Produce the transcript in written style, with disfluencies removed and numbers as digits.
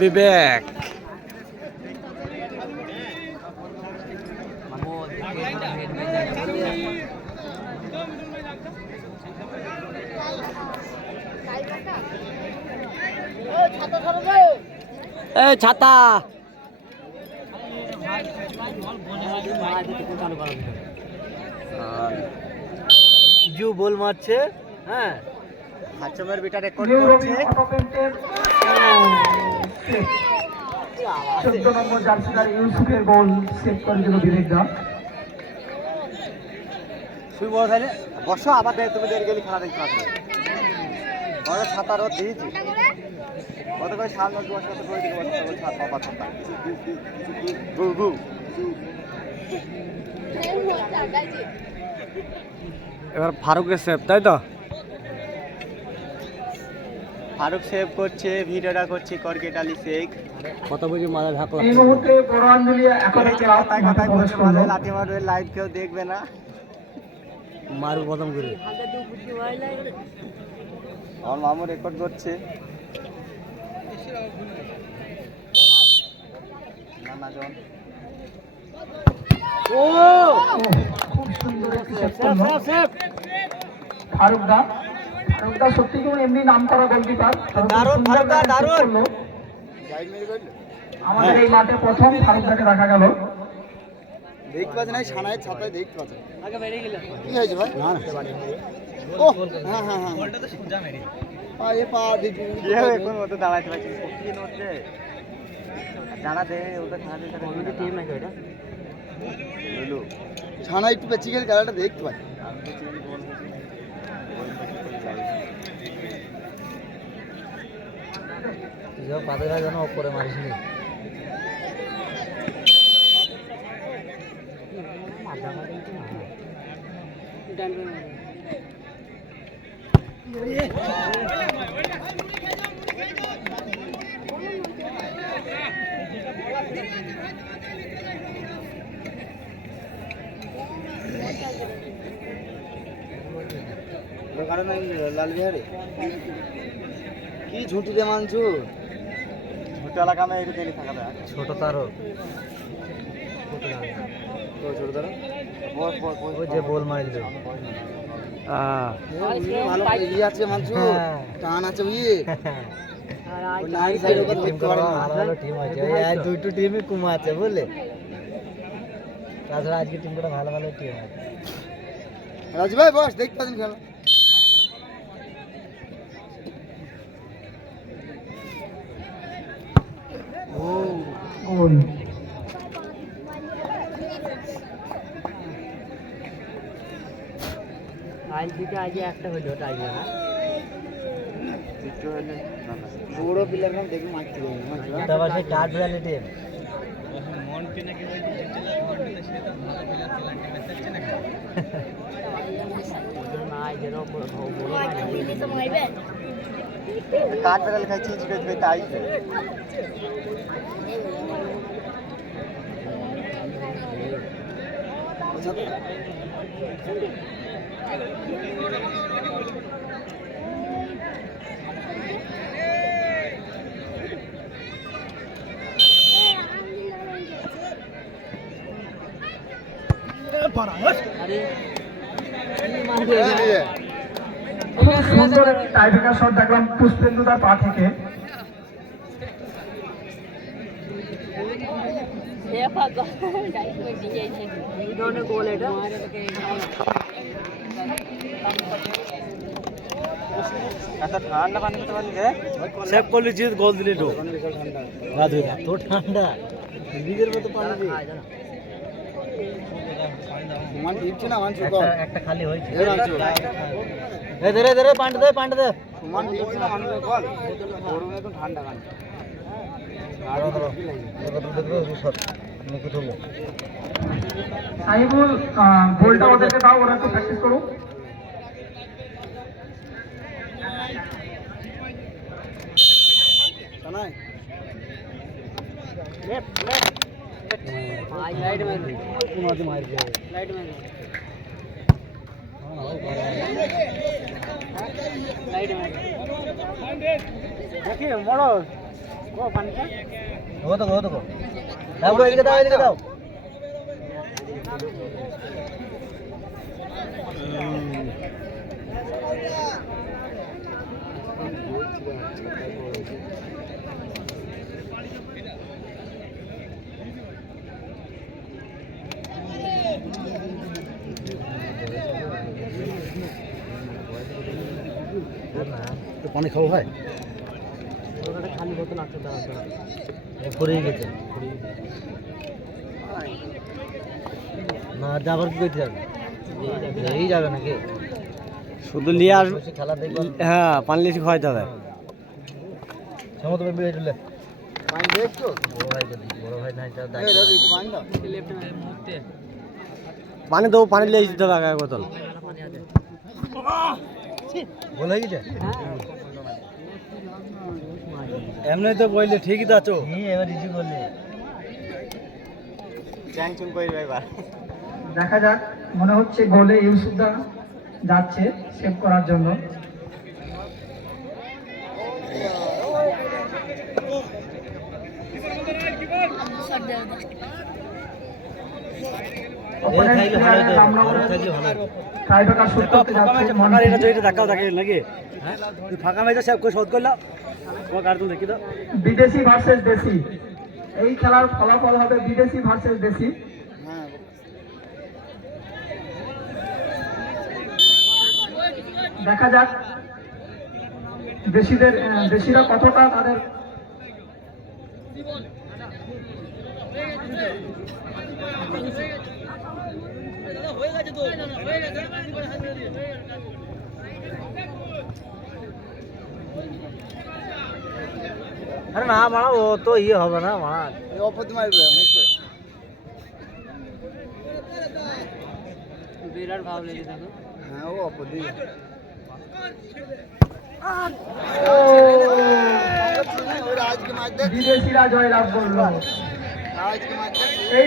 বিবেক ছাতা জু বল মারছে। হ্যাঁ হাচমের বিটা রেকর্ড করছে 14 নম্বর জার্সিদার ইউসুফের বল সেভ করে দিল বিবেকদা। শুই বল তাহলে বসো আবার তুমি দেরি গেলে খেলা দেখতে পাবে। বড় ছাতা রোদ দিয়েছি কত করে সামনে বসে কত করে দিকে বসে ছাতা বাবা ছাতা গু গু এবার ফারুকের সেভ তাই তো ফারুক সেভ করছে ভিডিওটা করছে করকেট আলী শেখ কত বুঝি মাথা ঢাকলা এই মুহূর্তে বড়াঞ্জলি এখন কথায় কথায় বলছে বলে লাঠি মারবে লাইভ কেউ দেখবে না মারু প্রথম করে আমার মামু রেকর্ড করছে নানা জন ও খুব সুন্দর একটি সেভ ফারুকদা সত্যি কি এমনি নাম করা গোলকিপার দারুণ ফারুকদা দারুণ আমাদের এই মাঠে প্রথম ফারুকদাকে দেখা গেল। দেখতে পাচ্ছেন এই সানায় ছাতায় দেখতে পাচ্ছেন আগে বেরিয়ে গেল কি হয়েছে ভাই না ও হ্যাঁ হ্যাঁ হ্যাঁ বলটা তো সুজা মেরে পায়ে পা দিবি কি হবে কোন মত দাঁড়াতে পারছিস কি নড়ছে জানা দে ওটা খানা দিতে কোন টিম নাকি এটা বলো ছানা একটু বেঁচে গেলে খেলাটা দেখতে পাই আমি তো চিনি বলবো যা পাদরা যেন উপরে মারিসনি লাল বিহারে কি ঝুটি রে মানছু ঝুটি এলাকা মে এর দেরি থাকা যায় ছোট তারো ছোট তারো ও যে বল মারি দে ভালো ই আছে মানছু টান আছে উই আর নাই সাইড ওপর টিম করে ভালো টিম আছে এই দুটো টিমই কুমা আছে বুঝলে তাছাড়া আজকে টিমটা ভালো ভালো টিম আছে রাজু ভাই বস দেখতে পাচ্ছেন খেলা গোল আজ দিকে আজ একটা হলো টাইগার না দ্বিতীয় হলে বড় প্লেয়ার নাম দেখি মারতে হবে এটা বাসে কাজ রিয়ালিটি মন পে নাকি ওই জিতলা মন পে সে তো ভালো প্লেয়ার পেনাল্টি মেসেছে না না এর উপর বড় কাট বেলা খাইছি জিতে জিতে তাই খুব সুন্দর একটি টাইব্রেকার শট দেখলাম পুষ্পেন্দুদার পা থেকে। গোল এটা ঠান্ডা পানি খেতে পারলি সেভ করলি জিত গোল দিলি তো ঠান্ডা তো ঠান্ডা নিজের মতো পানি মান দিচ্ছে না মানছো একটা খালি হয়েছে এ ধরে ধরে পান্ডা দে সমান দিচ্ছে না মানুষ কল গরম একদম ঠান্ডা পানি সাইবুল গোলটা ওদেরকে দাও, ওরা একটু প্র্যাকটিস করুক। लाइट में लाइट में लाइट में দেখি মরো ও পানিটা ও তো দাও বড় এদিকে দাও পানি খাওয়া হয় খালি বোতল আছে পড়েই গেছে না যাবার কি করতে যাবে এই যাবে নাকি শুধু নিয়ে আসবে খেলা দেখবো হ্যাঁ পানি লিচি খাওয়াইতে হবে সমত বেরিয়ে চলে পানি দেখছো বড় ভাই নাই তার পানি দেবো পানি লিয়ে দিতে হবে এক বোতল গোল হয়ে গেছে এমনি তো বললে ঠিকই তো আছো এবার রিসিভ করলে চ্যাং চুং করবে এবার দেখা যাক, মনে হচ্ছে গোলে ইউসুফদা যাচ্ছে সেভ করার জন্য। ট্রাইবেকার শুট করতে যাচ্ছে মন্টি। দেখাও দেখে নাকি ফাঁকা ম্যাচে সব শোধ করলাম তোমার কার্টুন দেখি তো বিদেশি ভার্সেস দেশি, এই খেলার ফলাফল হবে বিদেশি ভার্সেস দেশি। দেখা যাক দেশিরা কতটা তাদের আরে না মারা ও তো ইয়ে হবে না মারা অপতি মারবে বিরাট ভাব লেগে দেখো হ্যাঁ ও অপতি বিদেশিরা জয়লাভ করলো। আজকে মাঝে এই